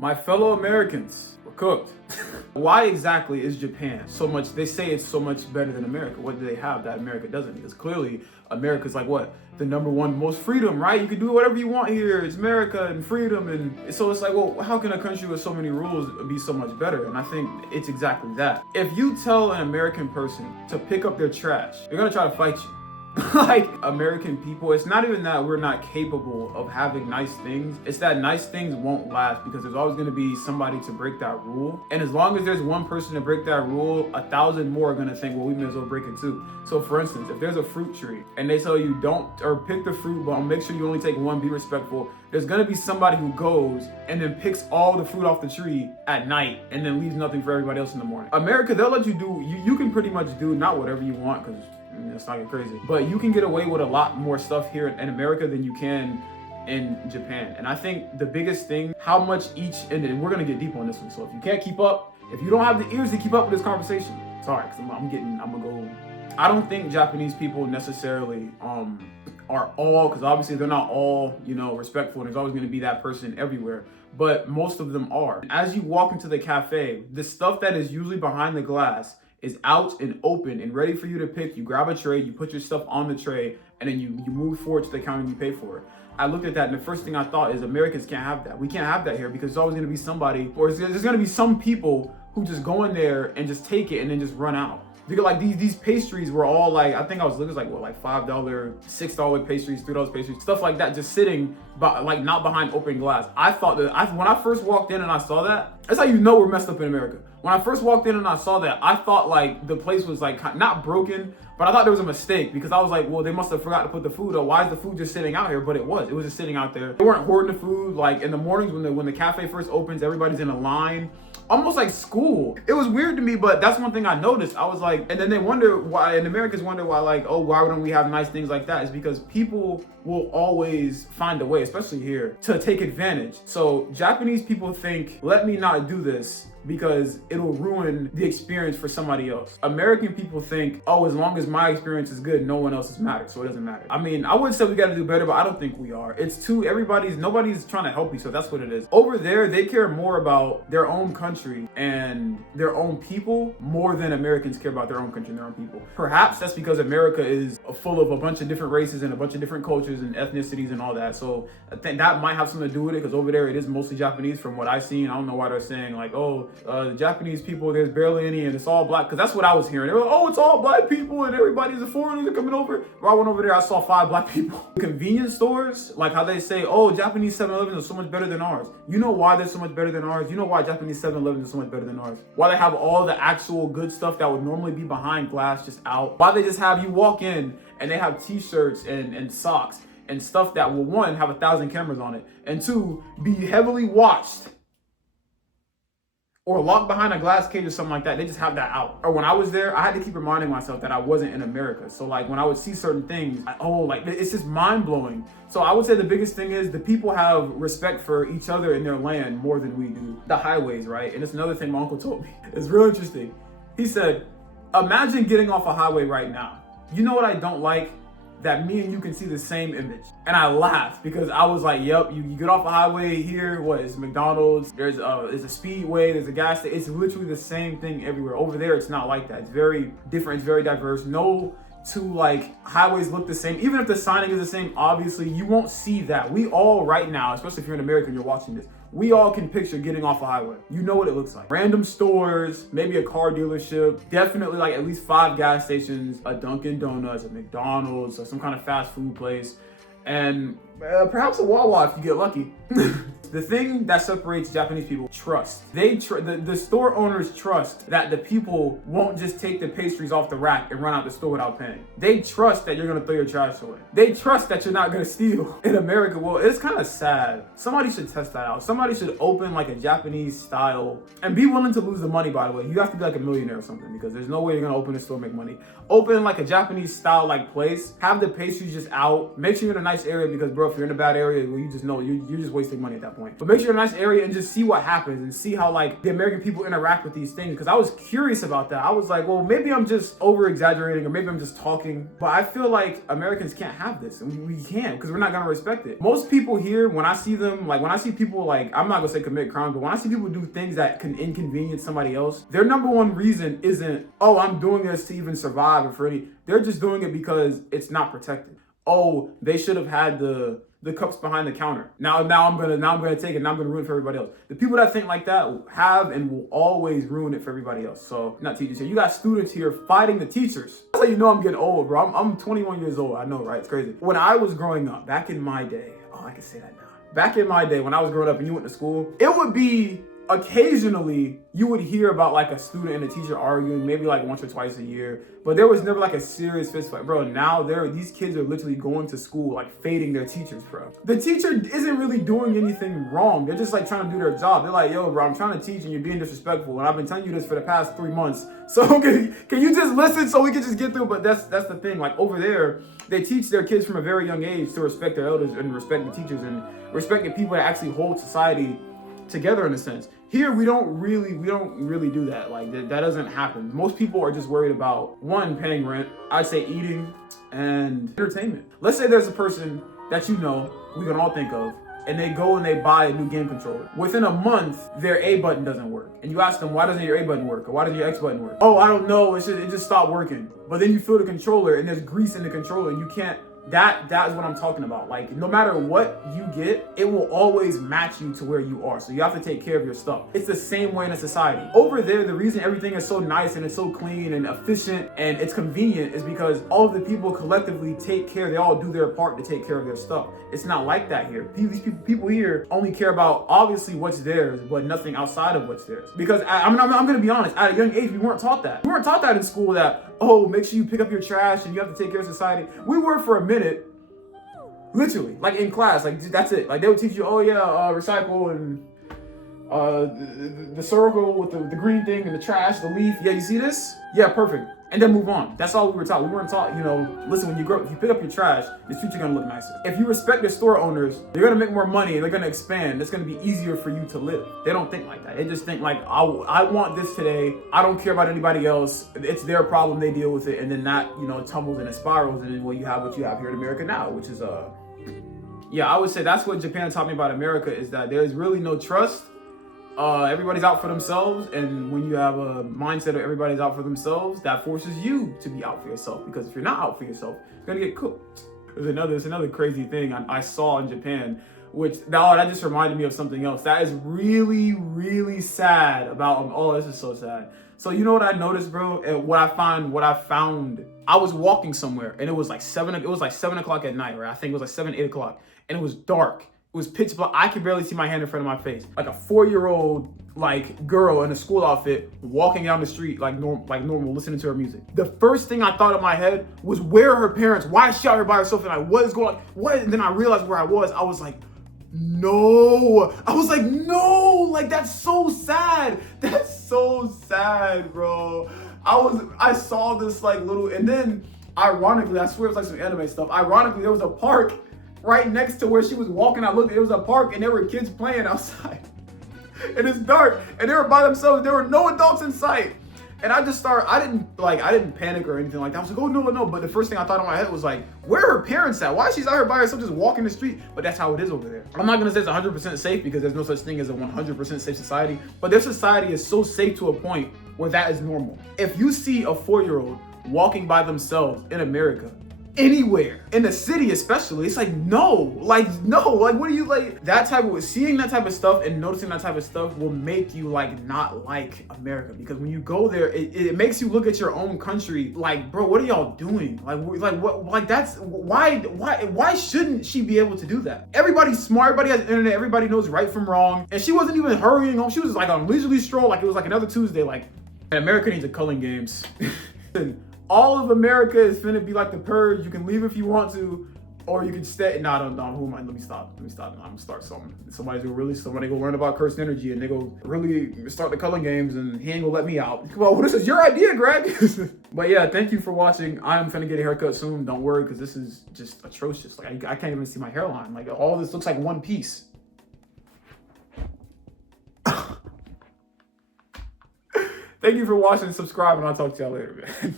My fellow Americans were cooked. Why exactly is Japan so much? They say it's so much better than America. What do they have that America doesn't? Because clearly America's like what? The number one most freedom, right? You can do whatever you want here. It's America and freedom. And so it's like, well, how can a country with so many rules be so much better? And I think it's exactly that. If you tell an American person to pick up their trash, they're gonna try to fight you. Like American people, it's not even that we're not capable of having nice things, it's that nice things won't last because there's always going to be somebody to break that rule, and as long as there's one person to break that rule, 1,000 more are going to think, well, we may as well break it too. So for instance, if there's a fruit tree and they tell you don't, or pick the fruit, but make sure you only take one, be respectful, there's going to be somebody who goes and then picks all the fruit off the tree at night and then leaves nothing for everybody else in the morning. America, they'll let you do, you can pretty much do not whatever you want, because it's not get crazy, but you can get away with a lot more stuff here in America than you can in Japan. And I think the biggest thing, how much each, and we're gonna get deep on this one, so if you can't keep up, if you don't have the ears to keep up with this conversation, sorry, because I'm gonna go. I don't think Japanese people necessarily are all, because obviously they're not all, respectful. There's always gonna be that person everywhere, but most of them are. As you walk into the cafe, the stuff that is usually behind the glass is out and open and ready for you to pick. You grab a tray, you put your stuff on the tray, and then you move forward to the counter and you pay for it. I looked at that and the first thing I thought is Americans can't have that. We can't have that here because there's always gonna be somebody, or there's gonna be some people who just go in there and just take it and then just run out. Because like these pastries were all like, I think I was looking like what, like $5, $6 pastries, $3 pastries, stuff like that, just sitting like not behind open glass. I thought that when I first walked in and I saw that, that's how you know we're messed up in America. When I first walked in and I saw that, I thought like the place was like not broken, but I thought there was a mistake because I was like, well, they must have forgot to put the food up. Why is the food just sitting out here? But it was just sitting out there. They weren't hoarding the food. Like in the mornings when the cafe first opens, everybody's in a line, almost like school. It was weird to me, but that's one thing I noticed. I was like, and then they wonder why, and Americans wonder why, like, oh, why wouldn't we have nice things like that? It's because people will always find a way, especially here, to take advantage. So Japanese people think, let me not do this because it'll ruin the experience for somebody else. American people think, oh, as long as my experience is good, no one else's matters, so it doesn't matter. I mean, I would say we gotta do better, but I don't think we are. It's too, nobody's trying to help you, so that's what it is. Over there, they care more about their own country and their own people more than Americans care about their own country and their own people. Perhaps that's because America is full of a bunch of different races and a bunch of different cultures and ethnicities and all that. So I think that might have something to do with it, because over there it is mostly Japanese from what I've seen. I don't know why they're saying like, oh, the Japanese people, there's barely any and it's all black, because that's what I was hearing. They were like, oh, it's all black people and everybody's a foreigner, they're coming over. When I went over there, I saw 5 black people. Convenience stores, like how they say, oh, Japanese 7-Elevens are so much better than ours. You know why they're so much better than ours? You know why Japanese 7-Elevens are so much better than ours? Why they have all the actual good stuff that would normally be behind glass just out? Why they just have you walk in and they have t-shirts and socks and stuff that will, one, have 1,000 cameras on it, and two, be heavily watched or locked behind a glass cage or something like that. They just have that out. Or when I was there, I had to keep reminding myself that I wasn't in America. So like when I would see certain things, it's just mind blowing. So I would say the biggest thing is the people have respect for each other in their land more than we do. The highways, right? And it's another thing my uncle told me. It's real interesting. He said, imagine getting off a highway right now. You know what I don't like? That me and you can see the same image. And I laughed because I was like, yep, you get off a highway here, what is McDonald's, there's a Speedway, there's a gas station. It's literally the same thing everywhere. Over there, it's not like that. It's very different, it's very diverse. No two like highways look the same. Even if the signing is the same, obviously you won't see that. We all right now, especially if you're in America and you're watching this, we all can picture getting off a highway. You know what it looks like. Random stores, maybe a car dealership, definitely like at least 5 gas stations, a Dunkin' Donuts, a McDonald's, or some kind of fast food place, and perhaps a Wawa if you get lucky. The thing that separates Japanese people, trust. The store owners trust that the people won't just take the pastries off the rack and run out the store without paying. They trust that you're gonna throw your trash away. They trust that you're not gonna steal. In America, well, it's kind of sad. Somebody should test that out. Somebody should open like a Japanese style, and be willing to lose the money, by the way. You have to be like a millionaire or something, because there's no way you're gonna open a store and make money. Open like a Japanese style like place, have the pastries just out, make sure you're in a nice area, because bro, if you're in a bad area, well, you just know you're just wasting money at that point. point. But make sure you're in a nice area and just see what happens and see how like the American people interact with these things. Because I was curious about that. I was like, well, maybe I'm just over exaggerating or maybe I'm just talking. But I feel like Americans can't have this, and we can't, because we're not gonna respect it. Most people here, when I see them, like when I see people, like, I'm not gonna say commit crime, but when I see people do things that can inconvenience somebody else, their number one reason isn't, oh, I'm doing this to even survive or for any. They're just doing it because it's not protected. Oh, they should have had the cups behind the counter. Now I'm gonna take it and I'm gonna ruin it for everybody else. The people that think like that have and will always ruin it for everybody else. So, not teachers here. You got students here fighting the teachers. That's how you know I'm getting old, bro. I'm 21 years old. I know, right? It's crazy. When I was growing up, back in my day, oh, I can say that now. Back in my day, when I was growing up and you went to school, it would be occasionally you would hear about like a student and a teacher arguing, maybe like once or twice a year, but there was never like a serious fist fight. Bro, now these kids are literally going to school like fading their teachers, bro. The teacher isn't really doing anything wrong. They're just like trying to do their job. They're like, yo, bro, I'm trying to teach and you're being disrespectful, and I've been telling you this for the past 3 months. So can you just listen so we can just get through? But that's the thing. Like over there, they teach their kids from a very young age to respect their elders and respect the teachers and respect the people that actually hold society together in a sense. Here we don't really do that. Like that doesn't happen. Most people are just worried about, one, paying rent, I'd say eating, and entertainment. Let's say there's a person that you know, we can all think of, and they go and they buy a new game controller. Within a month, their A button doesn't work. And you ask them, why doesn't your A button work? Or why doesn't your X button work? Oh, I don't know, it just stopped working. But then you feel the controller and there's grease in the controller and you can't. That is what I'm talking about. Like, no matter what you get, it will always match you to where you are. So you have to take care of your stuff. It's the same way in a society. Over there, the reason everything is so nice and it's so clean and efficient and it's convenient is because all of the people collectively take care. They all do their part to take care of their stuff. It's not like that here. These people here only care about obviously what's theirs, but nothing outside of what's theirs. Because I'm going to be honest, at a young age, we weren't taught that. We weren't taught that in school, that, oh, make sure you pick up your trash and you have to take care of society. We were for a minute, literally, like in class, like that's it. Like they would teach you, oh yeah, recycle and the circle with the green thing and the trash, the leaf. Yeah, you see this? Yeah, perfect. And then move on. That's all we were taught. We weren't taught, listen, when you grow up, if you pick up your trash, the streets are gonna look nicer. If you respect the store owners, they're gonna make more money and they're gonna expand. It's gonna be easier for you to live. They don't think like that. They just think like, I want this today. I don't care about anybody else. It's their problem. They deal with it. And then that, tumbles and it spirals. And then you have what you have here in America now, which is, yeah, I would say that's what Japan taught me about America, is that there's really no trust. Everybody's out for themselves, and when you have a mindset of everybody's out for themselves, that forces you to be out for yourself, because if you're not out for yourself, you're gonna get cooked. There's another crazy thing I saw in Japan, which that just reminded me of something else that is really, really sad about this is so sad. So you know what I noticed, bro? And what I found, I was walking somewhere and it was like 7 o'clock at night, right? I think it was like 7, 8 o'clock, and it was dark. It was pitch black. I could barely see my hand in front of my face. Like a 4-year-old girl in a school outfit walking down the street like normal, listening to her music. The first thing I thought in my head was, where are her parents? Why is she out here by herself? And like, what is going on? What? And then I realized where I was. I was like, no. Like, that's so sad. That's so sad, bro. I saw this like little, and then ironically, I swear it was like some anime stuff. Ironically, there was a park right next to where she was walking. I looked, it was a park, and there were kids playing outside. And it's dark, and they were by themselves. There were no adults in sight. And I didn't panic or anything like that. I was like, oh no. But the first thing I thought in my head was like, where are her parents at? Why is she out here by herself just walking the street? But that's how it is over there. I'm not gonna say it's 100% safe, because there's no such thing as a 100% safe society. But their society is so safe to a point where that is normal. If you see a 4-year-old walking by themselves in America, anywhere, in the city especially, it's like, no, what are you like? Seeing that type of stuff and noticing that type of stuff will make you like not like America, because when you go there, it makes you look at your own country like, bro, what are y'all doing? Why shouldn't she be able to do that? Everybody's smart, everybody has internet, everybody knows right from wrong, and she wasn't even hurrying home. She was like on a leisurely stroll, like it was like another Tuesday. Like, America needs a culling games. All of America is finna be like the Purge. You can leave if you want to, or you can stay. Nah, don't. Who am I? Let me stop. I'm gonna start something. Somebody go learn about cursed energy, and they go really start the culling games, and he ain't gonna let me out. Well, this is your idea, Greg. But yeah, thank you for watching. I'm finna get a haircut soon. Don't worry, because this is just atrocious. Like I can't even see my hairline. Like all this looks like one piece. Thank you for watching and subscribing. I'll talk to y'all later, man.